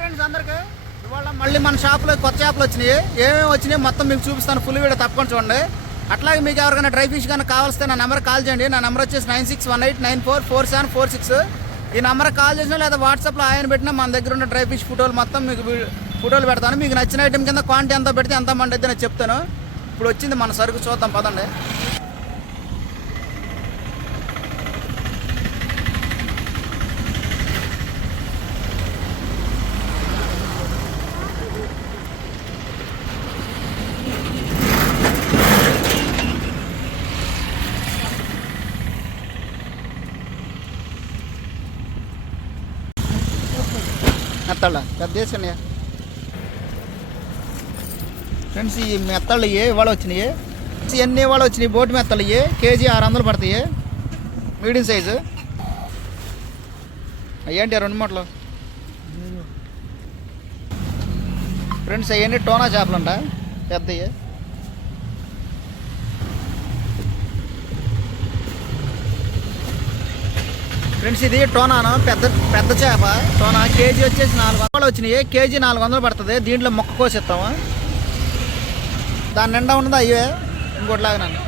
Friends అందరికి ఇవాళ మళ్ళీ మన షాప్లో కొత్త చేపలు వచ్చినాయి. ఏమేమి వచ్చినాయి మొత్తం మీకు చూపిస్తాను. ఫుల్ వీడియో తప్పకుండా చూడండి. అట్లాగే మీకు ఎవరికైనా డ్రై ఫిష్ కానీ కావాల్స్తే నా నెంబర్ కాల్ చేయండి. నా నెంబర్ వచ్చేసి nine six one eight nine four four seven four six. ఈ నెంబర్ కాల్ చేసినా లేదా వాట్సాప్లో ఆయన పెట్టినా మన దగ్గర ఉన్న డ్రై ఫిష్ ఫోటోలు మొత్తం మీకు ఫోటోలు పెడతాను. మీకు నచ్చిన ఐటమ్ కింద క్వాంటిటీ ఎంత పెడితే ఎంత మంది అయితే నేను చెప్తాను. ఇప్పుడు వచ్చింది మన సరుకు చూద్దాం పదండి. మెత్తళ్ళ? పెద్ద వేసండి ఫ్రెండ్స్ ఈ మెత్తళ్ళు ఏ ఇవాళ వచ్చినాయి? ఎన్ని ఇవాళ వచ్చినాయి? బోటి మెత్తలు ఏ? కేజీ ఆరు వందలు పడతాయి మీడియం సైజు? అయ్యండి రెండు మూటలు? ఫ్రెండ్స్ అవన్నీ టోనా చేపలు అంట పెద్దవి ఫ్రెండ్స్ ఇది టోనాను పెద్ద పెద్ద చేప. టోనా కేజీ వచ్చేసి నాలుగు వందలు వచ్చినాయి. కేజీ నాలుగు వందలు పడుతుంది. దీంట్లో మొక్క కోసిస్తాము దాని నిండా ఉన్నది? అయ్యే ఇంకోటిలాగా నన్ను.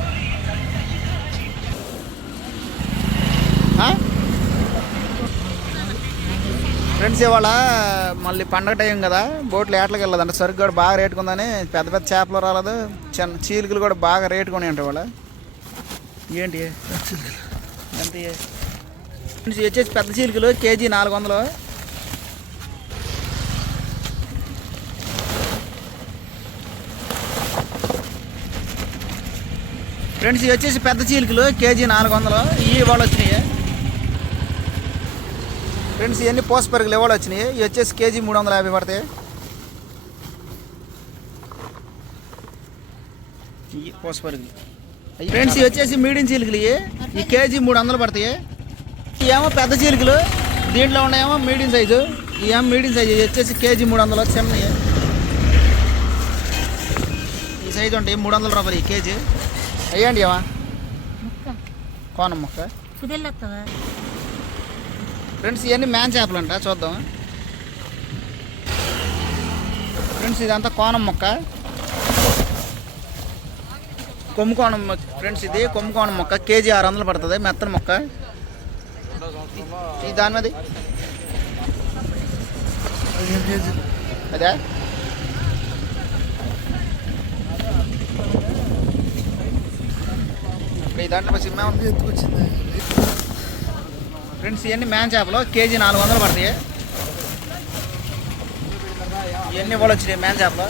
ఫ్రెండ్స్ ఇవాళ మళ్ళీ పండగ టైం కదా. బోట్లు ఏట్లకి వెళ్ళదంట. సరుకు కూడా బాగా రేటుకు ఉందని పెద్ద పెద్ద చేపలు రాలేదు. చిన్న చీలికలు కూడా బాగా రేటుకు ఉన్నాయి అంట ఇవాళ. ఏంటి? ఎంత ఇవి? వచ్చేసి పెద్ద చీలికలు కేజీ నాలుగు వందలు. ఫ్రెండ్స్ ఇవి వచ్చేసి పెద్ద చీలికలు కేజీ నాలుగు వందలు. ఇవి ఇవాళ వచ్చినాయి. ఫ్రెండ్స్ ఇవన్నీ పోస్ పెరుగులు ఇవాళ వచ్చినాయి. ఇవి వచ్చేసి కేజీ మూడు వందల యాభై పడతాయి. పోస్ పెరుగులు. ఫ్రెండ్స్ ఇవి వచ్చేసి మీడియం చీలికలు ఇవి. ఈ కేజీ మూడు వందలు పడతాయి. ఏమో పెద్ద చీలికలు దీంట్లో ఉన్నాయేమో మీడియం సైజు ఏమో మీడియం సైజు వచ్చేసి కేజీ మూడు వందలు చిన్నవి. ఈ సైజు ఉంటాయి మూడు వందల రూపాయలు ఈ కేజీ. అయ్యండి ఏమా కోనం మొక్క. ఫ్రెండ్స్ ఇవన్నీ మ్యాన్ చేపలు అంట చూద్దాం. ఫ్రెండ్స్ ఇదంతా కోనం మొక్క. కొమ్ము కోణం ఫ్రెండ్స్ ఇది కొమ్ము కోణం మొక్క. కేజీ ఆరు వందలు పడుతుంది మెత్తన మొక్క. ఈ దాని మీద అదే? ఈ దాంట్లో ఉంది. ఎత్తుకొచ్చింది. ఫ్రెండ్స్ ఇవన్నీ మ్యాన్ చేపలు. కేజీ నాలుగు వందలు పడతాయి. ఇవన్నీ కూడా వచ్చినాయి మ్యాన్ చేపలు.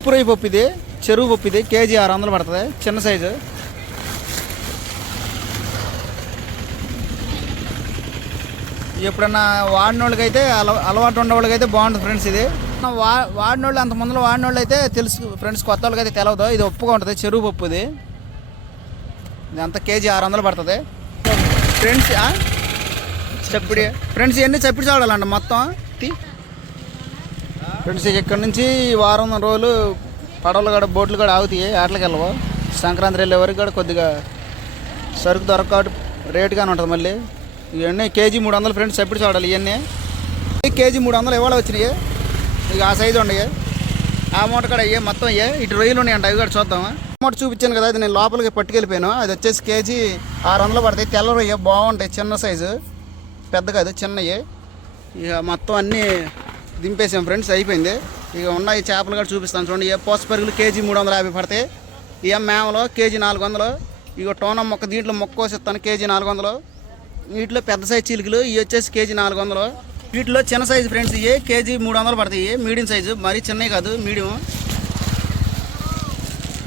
ఉప్పురై పప్పు ఇది చెరువు పప్పు ఇది కేజీ ఆరు వందలు పడుతుంది. చిన్న సైజు. ఎప్పుడన్నా వాడిన వాళ్ళకైతే అల అలవాటు ఉన్న వాళ్ళకైతే బాగుంటుంది ఫ్రెండ్స్ ఇది. వా వాడిన వాళ్ళు అంత ముందులో వాడిన వాళ్ళు అయితే తెలుసు ఫ్రెండ్స్ కొత్త వాళ్ళకి అయితే తెలవదు. ఇది ఉప్పుగా ఉంటుంది చెరువు పప్పు ఇది. ఇది కేజీ ఆరు వందలు పడుతుంది. ఫ్రెండ్స్ చప్పిడి. ఫ్రెండ్స్ ఇవన్నీ చప్పిడి చూడాలంట మొత్తం? ఫ్రెండ్స్ ఇక్కడ నుంచి వారం రోజులు పడవలు కూడా బోట్లు కూడా ఆగుతాయి ఆటలకి వెళ్ళవు. సంక్రాంతి వెళ్ళే వరకు కూడా కొద్దిగా సరుకు దొరక రేటుగానే ఉంటుంది మళ్ళీ. ఇవన్నీ కేజీ మూడు వందలు ఫ్రెండ్స్ ఎప్పుడు చూడాలి ఇవన్నీ? కేజీ మూడు వందలు ఇవాళ వచ్చినాయి? ఇక ఆ సైజు ఉన్నాయి ఆ మూట కూడా అయ్యే మొత్తం అయ్యే ఇటు రొయ్యలు ఉన్నాయంట అవి కూడా చూద్దామా? మూట చూపించాను కదా అది నేను లోపలికి పట్టుకెళ్ళిపోయాను. అది వచ్చేసి కేజీ ఆరు వందలు పడతాయి. తెల్ల రొయ్య బాగుంటాయి చిన్న సైజు పెద్ద కాదు చిన్నవి ఇక మొత్తం అన్నీ దింపేసాం ఫ్రెండ్స్ అయిపోయింది. ఇక ఉన్నాయి చేపలు కూడా చూపిస్తాను చూడండి. ఏ పోసపరుగులు కేజీ మూడు వందల యాభై పడతాయి. ఇక మేమలో కేజీ నాలుగు వందలు. ఇక టోనం మొక్క దీంట్లో మొక్క కోసిస్తాను కేజీ నాలుగు వందలు. వీటిలో పెద్ద సైజు చిలుకలు ఇవి వచ్చేసి కేజీ నాలుగు వందలు. వీటిలో చిన్న సైజు ఫ్రెండ్స్ ఇవి కేజీ మూడు వందలు పడతాయి మీడియం సైజు మరీ చిన్నవి కాదు మీడియం.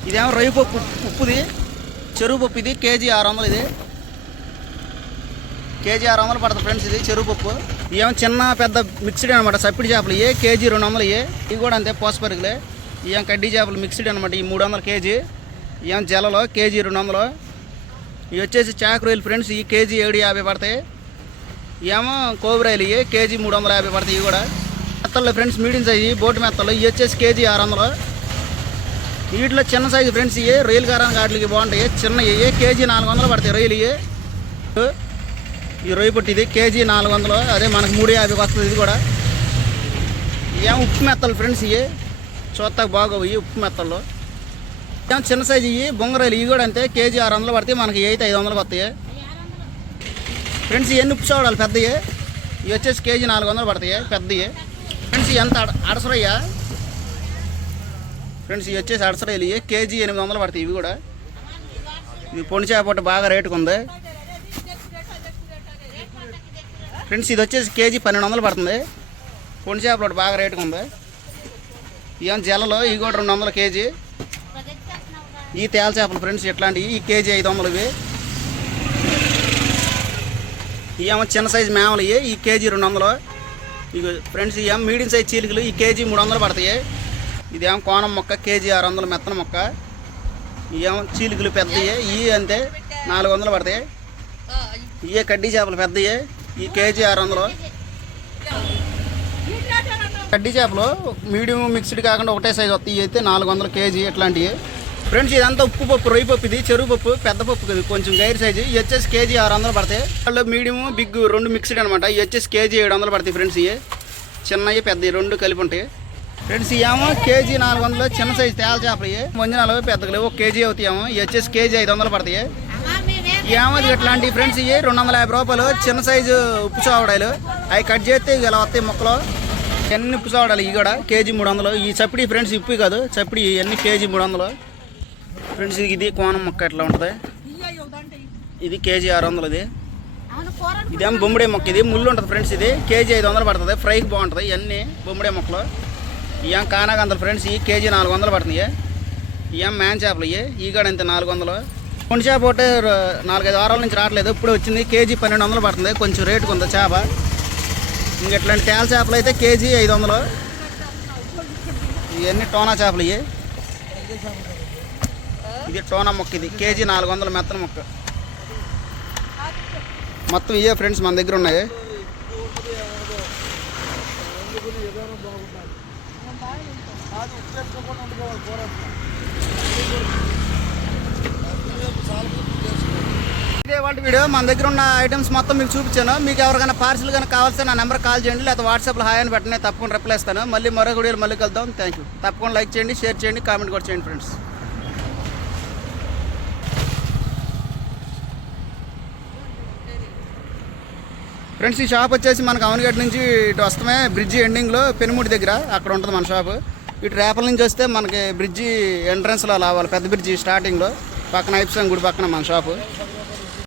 ఇదేమో రొయ్య పప్పు ఉప్పుది. చెరువు పప్పు ఇది కేజీ ఆరు వందలు ఇది. కేజీ ఆరు వందలు పడుతుంది ఫ్రెండ్స్ ఇది చెరువు పప్పు. ఇవేమో చిన్న పెద్ద మిక్స్డ్ అనమాట సప్పిడి చేపలు ఇవి కేజీ రెండు వందలు ఇవి ఇవి కూడా అంతే పోసపరుగులే. ఇవేం కడ్డీ చేపలు మిక్స్డ్ అనమాట ఈ మూడు వందలు కేజీ. ఇవేం జలలో కేజీ రెండు వందలు. ఇవి వచ్చేసి చాక్ రొయ్యలు ఫ్రెండ్స్ ఈ కేజీ ఏడు యాభై పడతాయి. ఏమో కోబరాయిలు ఇవి కేజీ మూడు వందల యాభై పడతాయి ఇవి కూడా. మెత్తల్లో ఫ్రెండ్స్ మీడియం సైజు బోటు మెత్తలు ఇవి వచ్చేసి కేజీ ఆరు వందలు. వీటిలో చిన్న సైజు ఫ్రెండ్స్ ఇవి రొయ్యలు కారానికి వాటికి బాగుంటాయి. చిన్న ఇవి కేజీ నాలుగు వందలు పడతాయి రొయ్యలు ఇవి. ఈ రొయ్యి పొట్టి ఇది కేజీ నాలుగు వందలు. అదే మనకు మూడు యాభైకి వస్తుంది ఇది కూడా. ఏం ఉప్పు మెత్తలు ఫ్రెండ్స్ ఇవి. చూస్తాక బాగోవు ఇవి ఉప్పు మెత్తలు చిన్న సైజు ఇవి బొంగరాలు ఇవి కూడా అంతే. కేజీ ఆరు వందలు పడితే మనకి అయితే ఐదు వందలు వస్తాయి. ఫ్రెండ్స్ ఇవన్నీ ఉప్పు చూడాలి పెద్దవి ఇవి వచ్చేసి కేజీ నాలుగు వందలు పడతాయి. పెద్దవి ఫ్రెండ్స్ ఎంత అడ అడసరయ్యా? ఫ్రెండ్స్ ఇవి వచ్చేసి అడసరయ్యలు. ఇవి కేజీ ఎనిమిది వందలు పడతాయి. ఇవి కూడా. ఇవి పొడి చేపట్టు బాగా రేటుకు ఉంది. ఫ్రెండ్స్ ఇది వచ్చేసి కేజీ పన్నెండు వందలు పడుతుంది. పొడి చేపలు ఒకటి బాగా రేటుకు ఉంది. ఇవన్నీ జలలో ఇవి కూడా రెండు వందలు కేజీ. ఈ తేల చేపలు ఫ్రెండ్స్ ఇట్లాంటివి ఈ కేజీ ఐదు వందలు ఇవి ఇవేమో చిన్న సైజు మేమలు ఈ కేజీ రెండు వందలు. ఇక ఫ్రెండ్స్ ఇవేమో మీడియం సైజ్ చీలికలు ఈ కేజీ మూడు వందలు పడతాయి. ఇదేమో కోణం మొక్క కేజీ ఆరు వందలు మెత్తన మొక్క. ఇవేమో చీలికలు పెద్దవి ఇవి అంతే నాలుగు వందలు పడతాయి. ఇవే కడ్డీ చేపలు పెద్దవి ఈ కేజీ ఆరు వందలు. కడ్డీ చేపలు మీడియం మిక్స్డ్ కాకుండా ఒకటే సైజు వస్తాయి ఇవి అయితే నాలుగు వందల కేజీ ఇట్లాంటివి ఫ్రెండ్స్ ఇదంతా ఉప్పు పప్పు రొయ్యి పప్పు ఇది చెరువు పప్పు పెద్ద పప్పు కదా కొంచెం గైర్ సైజు. ఇవి వచ్చేసి కేజీ ఆరు వందలు పడతాయి. వాళ్ళు మీడియం బిగ్ రెండు మిక్స్డ్ అనమాట ఇవి వచ్చేసి కేజీ ఏడు వందలు పడతాయి ఫ్రెండ్స్ ఇవి. చిన్నవి పెద్దవి రెండు కలిపి ఉంటాయి. ఫ్రెండ్స్ ఏమో కేజీ నాలుగు వందలు చిన్న సైజు తేల చేపలు ఇవి. వంజనాలు పెద్దలు ఒక కేజీ అవుతాయేమో ఇవి వచ్చేసి కేజీ ఐదు వందలు పడతాయి ఏమో ఇట్లాంటి ఫ్రెండ్స్ ఇవి రెండు వందల యాభై రూపాయలు చిన్న సైజు ఉప్పు చావడాలు అవి కట్ చేస్తే ఇలా వస్తాయి మొక్కలు? ఎన్ని ఉప్పు చావడాలు ఇవి కూడా? కేజీ మూడు వందలు. ఈ చప్పిడి ఫ్రెండ్స్ ఇప్పి కాదు. చప్పిడి ఇవన్నీ కేజీ మూడు వందలు? ఫ్రెండ్స్ ఇది కోణం మొక్క ఎట్లా ఉంటుంది? ఇది కేజీ ఆరు వందలు ఇది. ఇదేం బొమ్మిడే మొక్క ఇది ముళ్ళు ఉంటుంది ఫ్రెండ్స్ ఇది. కేజీ ఐదు వందలు పడుతుంది ఫ్రైకి బాగుంటుంది ఇవన్నీ బొమ్మిడే మొక్కలు. ఇవేం కానాగందలు ఫ్రెండ్స్ ఈ కేజీ నాలుగు వందలు పడుతున్నాయి. ఇవేం మ్యాన్ చేపలు ఇవి? ఈ కూడా ఇంత నాలుగు వందలు. కొండ చేప ఒకటి నాలుగైదు వారాల నుంచి రావట్లేదు ఇప్పుడు వచ్చింది. కేజీ పన్నెండు వందలు పడుతుంది కొంచెం రేటు ఉంది చేప. ఇంక ఇట్లాంటి తేల చేపలు అయితే కేజీ ఐదు వందలు. ఇవన్నీ టోనా చేపలు ఇవి. ఇది టోనా మొక్క ఇది కేజీ నాలుగు వందల మెత్తన మొక్క. మొత్తం ఇవే ఫ్రెండ్స్ మన దగ్గర ఉన్నాయి. ఇదే వాళ్ళ వీడియో మన దగ్గర ఉన్న ఐటమ్స్ మొత్తం మీకు చూపించాను. మీకు ఎవరికైనా పార్సిల్ కానీ కావాల్సిన నా నెంబర్ కాల్ చేయండి లేకపోతే వాట్సాప్లో హాయ్ అని పెట్టండి తప్పకుండా రిప్లై ఇస్తాను. మళ్ళీ మరొక వీడియోలో మళ్ళీ కలుద్దాం. థ్యాంక్ యూ తప్పకుండా లైక్ చేయండి షేర్ చేయండి కామెంట్ కూడా చేయండి ఫ్రెండ్స్ ఫ్రెండ్స్ ఈ షాప్ వచ్చేసి మనకు అవనగడ్డ నుంచి ఇటు వస్తామే బ్రిడ్జి ఎండింగ్లో పెనుమూడి దగ్గర అక్కడ ఉంటుంది మన షాపు. ఇటు రేపల నుంచి వస్తే మనకి బ్రిడ్జి ఎంట్రన్స్లో రావాలి పెద్ద బ్రిడ్జి స్టార్టింగ్లో పక్కన ఐప్సాంగ్ గుడి పక్కన మన షాపు.